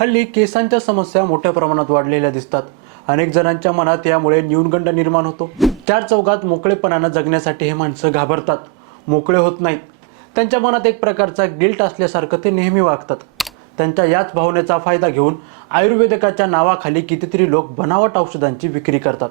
हल्ली केसांच्या समस्या मोठ्या प्रमाणात वाढलेल्या दिसतात. अनेक जणांच्या मनात यामुळे न्यूनगंड निर्माण होतो. चार चौघात मोकळेपणानं जगण्यासाठी हे माणसं घाबरतात. मोकळे होत नाहीत. त्यांच्या मनात एक प्रकारचा गिल्ट असल्यासारखं ते नेहमी वागतात. त्यांच्या याच भावनेचा फायदा घेऊन आयुर्वेदकाच्या नावाखाली कितीतरी लोक बनावट औषधांची विक्री करतात.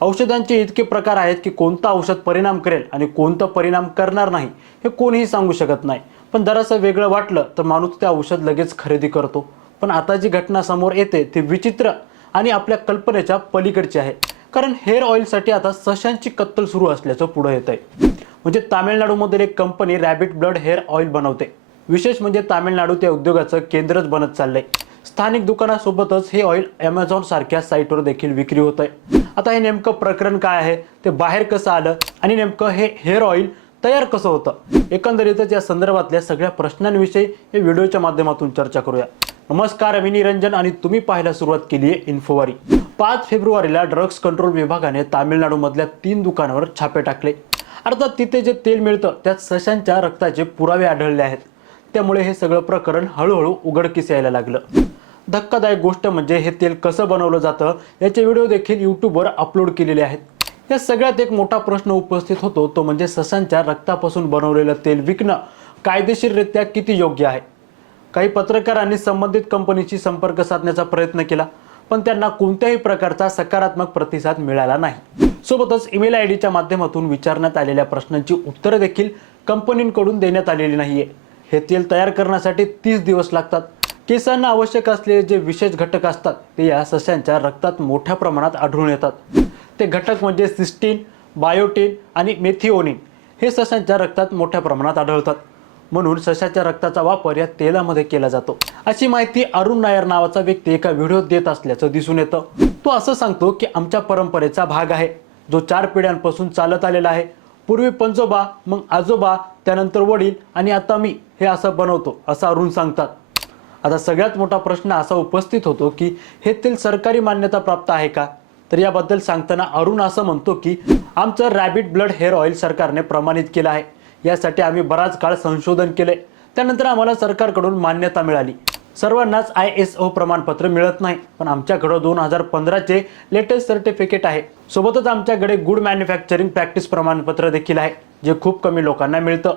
औषधांचे इतके प्रकार आहेत की कोणतं औषध परिणाम करेल आणि कोणतं परिणाम करणार नाही हे कोणीही सांगू शकत नाही. पण जरासं वेगळं वाटलं तर माणूस ते औषध लगेच खरेदी करतो. पण आता जी घटना समोर येते ती विचित्र आणि आपल्या कल्पनेच्या पलीकडची आहे. कारण हेअर ऑइलसाठी आता सशांची कत्तल सुरू असल्याचं पुढं येत आहे म्हणजे तामिळनाडूमधील एक company rabbit blood hair oil बनवते. विशेष म्हणजे तामिळनाडू त्या उद्योगाचं केंद्रच बनत चाललंय. स्थानिक दुकानासोबतच हे ऑइल अमेझॉन सारख्या साईटवर देखील विक्री होत आहे आता हे नेमकं प्रकरण काय आहे ते बाहेर कसं आलं आणि नेमकं हे हेअर ऑइल तयार कसं होतं? एकंदरीतच या संदर्भातल्या सगळ्या प्रश्नांविषयी हे व्हिडिओच्या माध्यमातून चर्चा करूया. नमस्कार मी निरंजन आणि तुम्ही पाहायला सुरुवात केली आहे इन्फोवारी पाच फेब्रुवारीला ड्रग्ज कंट्रोल विभागाने तामिळनाडूमधल्या तीन दुकानावर छापे टाकले. अर्थात तिथे जे तेल मिळतं त्यात सशांच्या रक्ताचे पुरावे आढळले आहेत. त्यामुळे हे सगळं प्रकरण हळूहळू उघडकीस यायला लागलं. धक्कादायक गोष्ट म्हणजे हे तेल कसं बनवलं जातं याचे व्हिडिओ देखील यूट्यूबवर अपलोड केलेले आहेत. या सगळ्यात एक मोठा प्रश्न उपस्थित होतो तो म्हणजे ससांच्या रक्तापासून बनवलेलं तेल विकणं कायदेशीररित्या किती योग्य आहे? काही पत्रकारांनी संबंधित कंपनीशी संपर्क साधण्याचा प्रयत्न केला पण त्यांना कोणत्याही प्रकारचा सकारात्मक प्रतिसाद मिळाला नाही. सोबतच ईमेल आय डीच्या माध्यमातून विचारण्यात आलेल्या प्रश्नांची उत्तरं देखील कंपनींकडून देण्यात आलेली नाहीये. हे तेल तयार करण्यासाठी तीस दिवस लागतात. केसांना आवश्यक असलेले जे विशेष घटक असतात ते या सस्यांच्या रक्तात मोठ्या प्रमाणात आढळून येतात. ते घटक म्हणजे सिस्टीन बायोटीन आणि मेथिओनिन हे सस्यांच्या रक्तात मोठ्या प्रमाणात आढळतात. म्हणून सशाच्या रक्ताचा वापर या तेलामध्ये केला जातो. अशी माहिती अरुण नायर नावाचा व्यक्ती एका व्हिडिओत देत असल्याचं दिसून येतं. तो असं सांगतो की आमच्या परंपरेचा भाग आहे. जो चार पिढ्यांपासून चालत आलेला आहे. पूर्वी पंजोबा मग आजोबा त्यानंतर वडील आणि आता मी हे असं बनवतो असं अरुण सांगतात. आता सगळ्यात मोठा प्रश्न असा उपस्थित होतो की हे तेल सरकारी मान्यता प्राप्त आहे का? तर याबद्दल सांगताना अरुण असं म्हणतो की आमचं रॅबिट ब्लड हेअर ऑइल सरकारने प्रमाणित केलं आहे. यासाठी आम्ही बराच काळ संशोधन केले त्यानंतर आम्हाला सरकारकडून मान्यता मिळाली. सर्वांनाच आय एस ओ प्रमाणपत्र मिळत नाही. पण आमच्याकडं दोन हजार पंधराचे लेटेस्ट सर्टिफिकेट आहे. सोबतच आमच्याकडे गुड मॅन्युफॅक्चरिंग प्रॅक्टिस प्रमाणपत्र देखील आहे जे खूप कमी लोकांना मिळतं.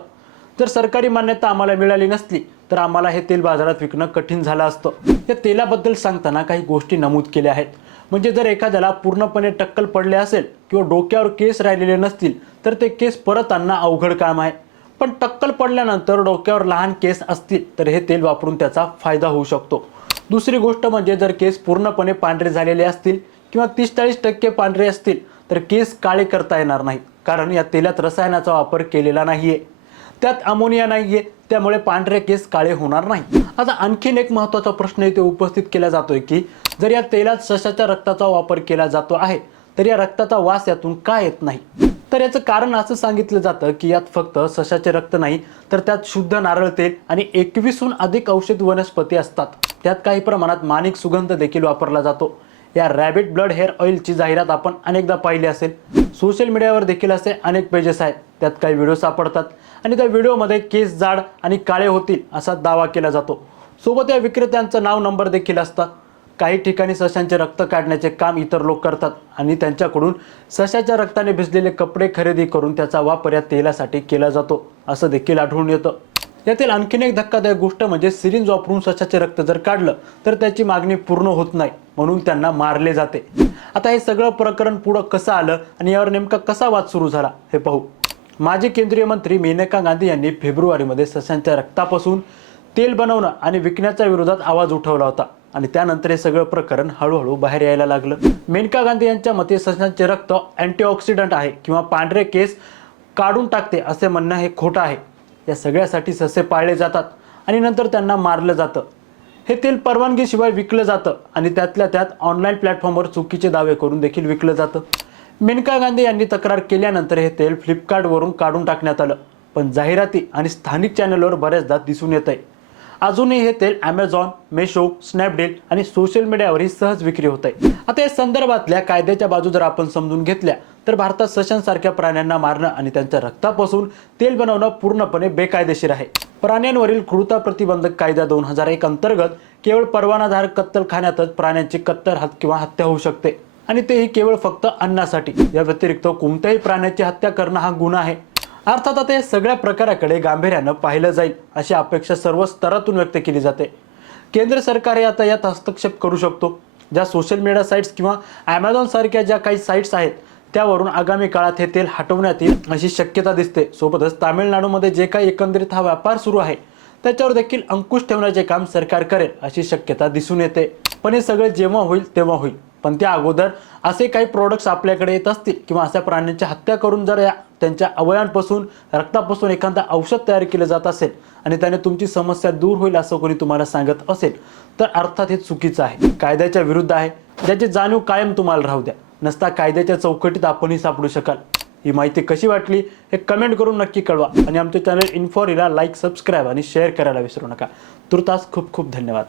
जर सरकारी मान्यता आम्हाला मिळाली नसली तर आम्हाला हे तेल बाजारात विकणं कठीण झालं असतं. या तेलाबद्दल सांगताना काही गोष्टी नमूद केल्या आहेत. म्हणजे जर एखाद्याला पूर्णपणे टक्कल पडले असेल किंवा डोक्यावर केस राहिलेले नसतील तर ते केस परत आणणं अवघड काम आहे. पण टक्कल पडल्यानंतर डोक्यावर लहान केस असतील तर हे तेल वापरून त्याचा फायदा होऊ शकतो. दुसरी गोष्ट म्हणजे जर केस पूर्णपणे पांढरे झालेले असतील किंवा तीस चाळीस टक्के पांढरे असतील तर केस काळे करता येणार नाहीत कारण या तेलात रसायनाचा वापर केलेला नाही आहे त्यात अमोनिया नाही आहे त्यामुळे पांढरे केस काळे होणार नाही. आता आणखीन एक महत्त्वाचा प्रश्न इथे उपस्थित केला जातोय की जर या तेलात सशाच्या रक्ताचा वापर केला जातो आहे तर या रक्ताचा वास यातून का येत नाही? तर याचं कारण असं सांगितलं जातं की यात फक्त सशाचे रक्त नाही तर त्यात शुद्ध नारळ तेल आणि एकवीसहून अधिक औषध वनस्पती असतात. त्यात काही प्रमाणात मानिक सुगंध देखील वापरला जातो. या रॅबिट ब्लड हेअर ऑइलची जाहिरात आपण अनेकदा पाहिली असेल. सोशल मीडियावर देखील असे अनेक पेजेस आहेत. त्यात काही व्हिडिओ सापडतात आणि त्या व्हिडिओमध्ये केस जाड आणि काळे होतील असा दावा केला जातो. सोबत या विक्रेत्यांचं नाव नंबर देखील असतात काही ठिकाणी सशांचे रक्त काढण्याचे काम इतर लोक करतात आणि त्यांच्याकडून सशाच्या रक्ताने भिजलेले कपडे खरेदी करून त्याचा वापर या तेलासाठी केला जातो. असं देखील आढळून येतं. यातील आणखीन एक धक्कादायक गोष्ट म्हणजे सिरिंज वापरून सशाचे रक्त जर काढलं तर त्याची मागणी पूर्ण होत नाही म्हणून त्यांना मारले जाते. आता हे सगळं प्रकरण पुढं कसं आलं आणि यावर नेमका कसा वाद सुरू झाला हे पाहू. माजी केंद्रीय मंत्री मेनका गांधी यांनी फेब्रुवारीमध्ये सशांच्या रक्तापासून तेल बनवणं आणि विकण्याच्या विरोधात आवाज उठवला होता आणि त्यानंतर हे सगळं प्रकरण हळूहळू बाहेर यायला लागलं. मेनका गांधी यांच्या मते सशांचे रक्त अँटीऑक्सिडंट आहे किंवा पांढरे केस काढून टाकते असे म्हणणं हे खोटं आहे. या सगळ्यासाठी ससे पाळले जातात आणि नंतर त्यांना मारलं जातं. हे तेल परवानगीशिवाय विकलं जातं आणि त्यातल्या त्यात ऑनलाईन प्लॅटफॉर्मवर चुकीचे दावे करून देखील विकलं जातं. मेनका गांधी यांनी तक्रार केल्यानंतर हे तेल फ्लिपकार्टवरून काढून टाकण्यात आलं. पण जाहिराती आणि स्थानिक चॅनलवर बऱ्याचदा दिसून येत आहे अजूनही हे तेल ॲमेझॉन मेशो स्नॅपडील आणि सोशल मीडियावरही सहज विक्री होत आहे आता या संदर्भातल्या कायद्याच्या बाजू जर आपण समजून घेतल्या तर भारतात सशांसारख्या प्राण्यांना मारणं आणि त्यांच्या रक्तापासून तेल बनवणं पूर्णपणे बेकायदेशीर आहे. प्राण्यांवरील क्रूरता प्रतिबंधक कायदा दोन हजार एक अंतर्गत केवळ परवानाधारक कत्तलखान्यातच प्राण्यांची कत्तल हत किंवा हत्या होऊ शकते. आणि तेही केवळ फक्त अन्नासाठी. या व्यतिरिक्त कोणत्याही प्राण्याची हत्या करणं हा गुन्हा आहे. अर्थात आता या सगळ्या प्रकाराकडे गांभीर्यानं पाहिलं जाईल अशी अपेक्षा सर्व स्तरातून व्यक्त केली जाते. केंद्र सरकार हे आता यात हस्तक्षेप करू शकतो. ज्या सोशल मीडिया साईट्स किंवा ॲमेझॉन सारख्या ज्या काही साईट्स आहेत त्यावरून आगामी काळात हे तेल हटवण्यात येईल अशी शक्यता दिसते. सोबतच तामिळनाडूमध्ये जे काही एकंदरीत हा व्यापार सुरू आहे त्याच्यावर देखील अंकुश ठेवण्याचे काम सरकार करेल अशी शक्यता दिसून येते. पण हे सगळे जेव्हा होईल तेव्हा होईल. पण त्या अगोदर असे काही प्रोडक्ट्स आपल्याकडे येत असतील किंवा अशा प्राण्यांची हत्या करून जर या त्यांच्या अवयांपासून रक्तापासून एखादा औषध तयार केलं जात असेल आणि त्याने तुमची समस्या दूर होईल असं कोणी तुम्हाला सांगत असेल तर अर्थात हे चुकीचं आहे. कायद्याच्या विरुद्ध आहे. ज्याची जाणीव कायम तुम्हाला राहू द्या. नसता कायद्याच्या चौकटीत आपणही सापडू शकाल. ही माहिती कशी वाटली हे कमेंट करून नक्की कळवा आणि आमचे चॅनल इन्फॉरीला लाईक सबस्क्राईब आणि शेअर करायला विसरू नका. तुर्तास खूप खूप धन्यवाद.